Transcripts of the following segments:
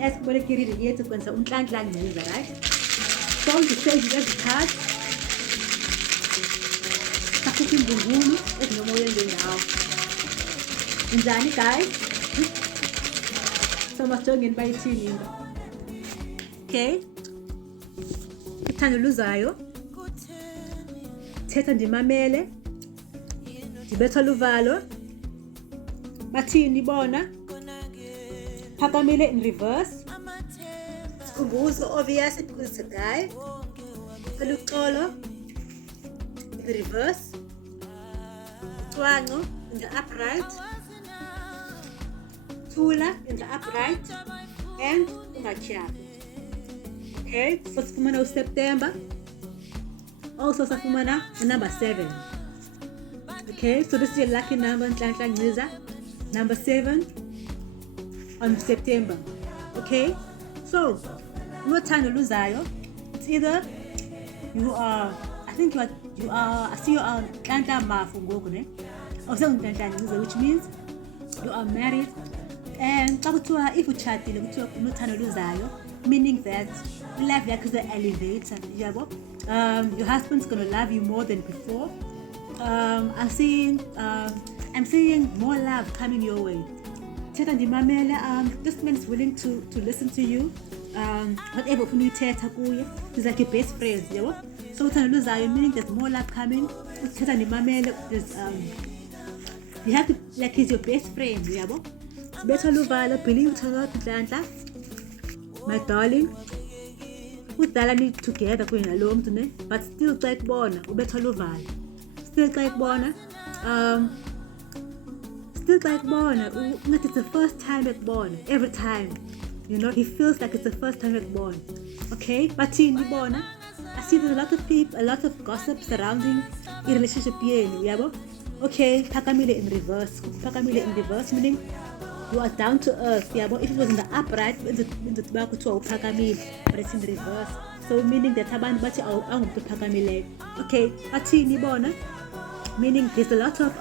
esibolekile yethu kwenza unhlanhla ngceza, right? So ngisave lezi card sakhupha imbungulu ezinomoya ngendawo. Njani guys? So masijongeni bayithini into. Okay, uthando luzayo thetha ndimamele ndibetha luvalo bathini bona phakamile in reverse sikhumbuzo obvious because it's a guy eluxolo in the reverse cwango in the upright thula in the upright and ungatyhafi. Okay, so sifumana uSeptember, also sifumana number 7. Okay, so this is your lucky number, Nhlanhla Nciza, number 7 on September. Okay, so unothando luzayo, it's either you are, I see you are Nhlanhla Mafu ngoku ne, also Nhlanhla Nciza, which means you are married, and xa kuthiwa if utshatile kuthiwa unothando luzayo, meaning that life yakho is an elevator, yabo. Your husband's gonna love you more than before. I'm seeing more love coming your way. Thetha ndimamele, this man is willing to listen to you. Whatever ufuna uyithetha kuye, he's like your best friend, yabo. So uthando luzayo, meaning there's more love coming. Thetha ndimamele, you have to, like, he's your best friend, yabo. Betha luvalo, believe uthando Nhlanhla, my darling. Kudala need together kunye nalo mntu ne, but still xa ikubona ubetha luvalo, still xa ikubona ngathi it's the first time ekubona, every time, you know, he feels like it's the first time ekubona. Okay, bathini ibona, I see there's a lot of people, a lot of gossip surrounding i-relationship yenu, yabo. Okay, phakamile in reverse, meaning you are down to earth, yabo. If it was in the upright, but it's in the reverse. So meaning that abantu bathi awungumuntu ophakamileyo. Okay, bathini bona? Meaning there's a lot of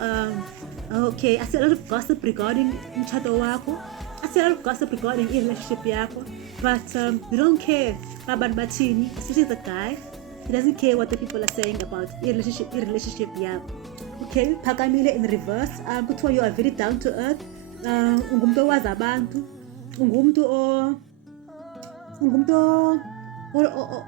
okay, I see a lot of gossip regarding umtshato wakho. I see a lot of gossip regarding relationship yakho, but you don't care abantu bathini, especially the guy. He doesn't care what the people are saying about relationship yakho. Okay, phakamile in reverse. Kuthiwa you are very down to earth. Ungumntu owazi abantu, ungumntu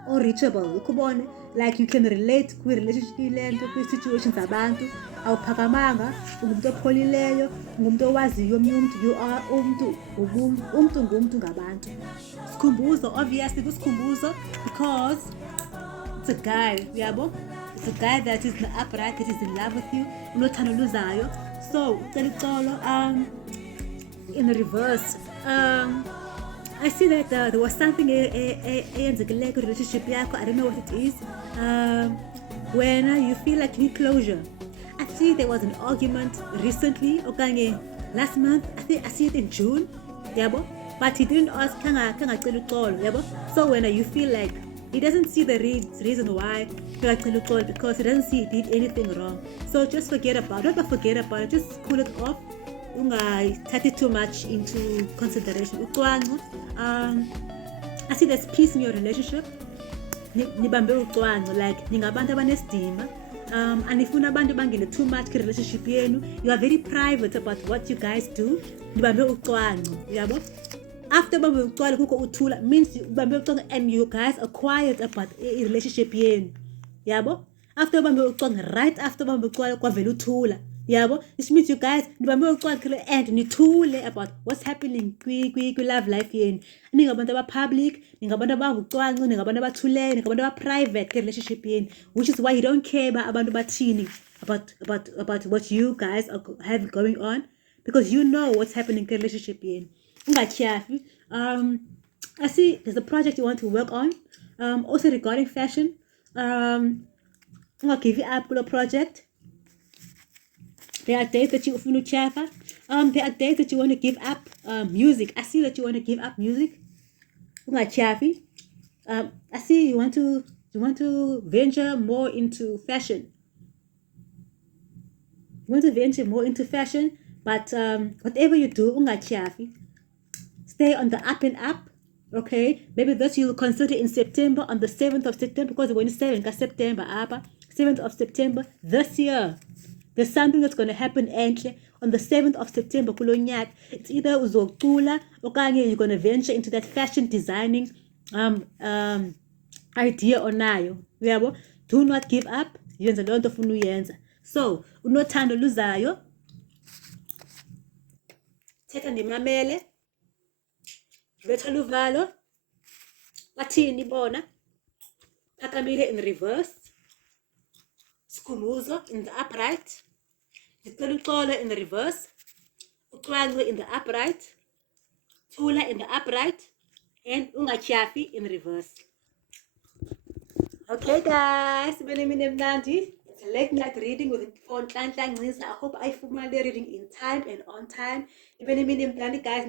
o reachable, ukubone, like you can relate kwi-relationship lento, kwi-situations zabantu, awuphakamanga, ungumntu opholileyo, ungumntu owaziyo omnye umntu, you are umntu ngumntu ngabantu. Sikhumbuzo, obviously kusikhumbuzo, because it's a guy, yabo. It's a guy that is in the upright, that is in love with you, unothando luzayo. So ucela uxolo, in reverse, I see that there was something eyenzekile ku-relationship yakho, I don't know what it is, when you feel like you need closure. I see there was an argument recently, okanye last month, I see it in June, yabo, but he didn't ask kangacela uxolo, yabo. So when you feel like he doesn't see the reason why kangacela uxolo, because he doesn't see he did anything wrong. So just forget about it, just cool it off. Take it too much into consideration. I see there's peace in your relationship. Nibambe ucwango, like ningabantu abanesidima. Anifuna abantu bangene too much relationship yenu. You are very private about what you guys do. Nibambe ucwango, yabo. After bambe ucwango kuko uthula means bambe ucwango and you guys are quiet about a relationship yenu, yabo. After bambe ucwango, right after bambe ucwango kwavela uthula. Yabo, which means you guys nibambe ucwango and nithule about what's happening kwi love life yenu. Ningabantu aba public, ningabantu abangucwango, ningabantu abathuleyo, ningabantu aba private relationship yenu, which is why you don't care abantu bathini about what you guys have going on, because you know what's happening in relationship yenu. Ungatyhafi. I see there's a project you want to work on, also regarding fashion. Give you up kulo project. There are days that you ufuna utyhafa. There are days that you want to give up music. I see that you want to give up music. Ungatyhafi. I see you want to venture more into fashion. But whatever you do, ungatyhafi. Stay on the up and up. Okay, maybe that you'll consider in September, on the 7th of September, because when it's 7th of September, 7th of September this year, there's something that's going to happen entry on the 7th of September. It's either uzocula okanye you're going to venture into that fashion designing idea onayo. Uyabo? Do not give up. Yenza leyo nto ofuna uyenza. So, unothando luzayo. Thetha ndimamele. Betha luvalo. Bathini bona? Phakamile in reverse. Sikhumuzo in the upright. Ngicela uxolo in the reverse. Ucwangwe in the upright. Thula in the upright. And ungatyhafi in reverse. Okay guys, it's a late night reading with Nhlanhla Nciza. I hope I formally reading in time and on time. Guys,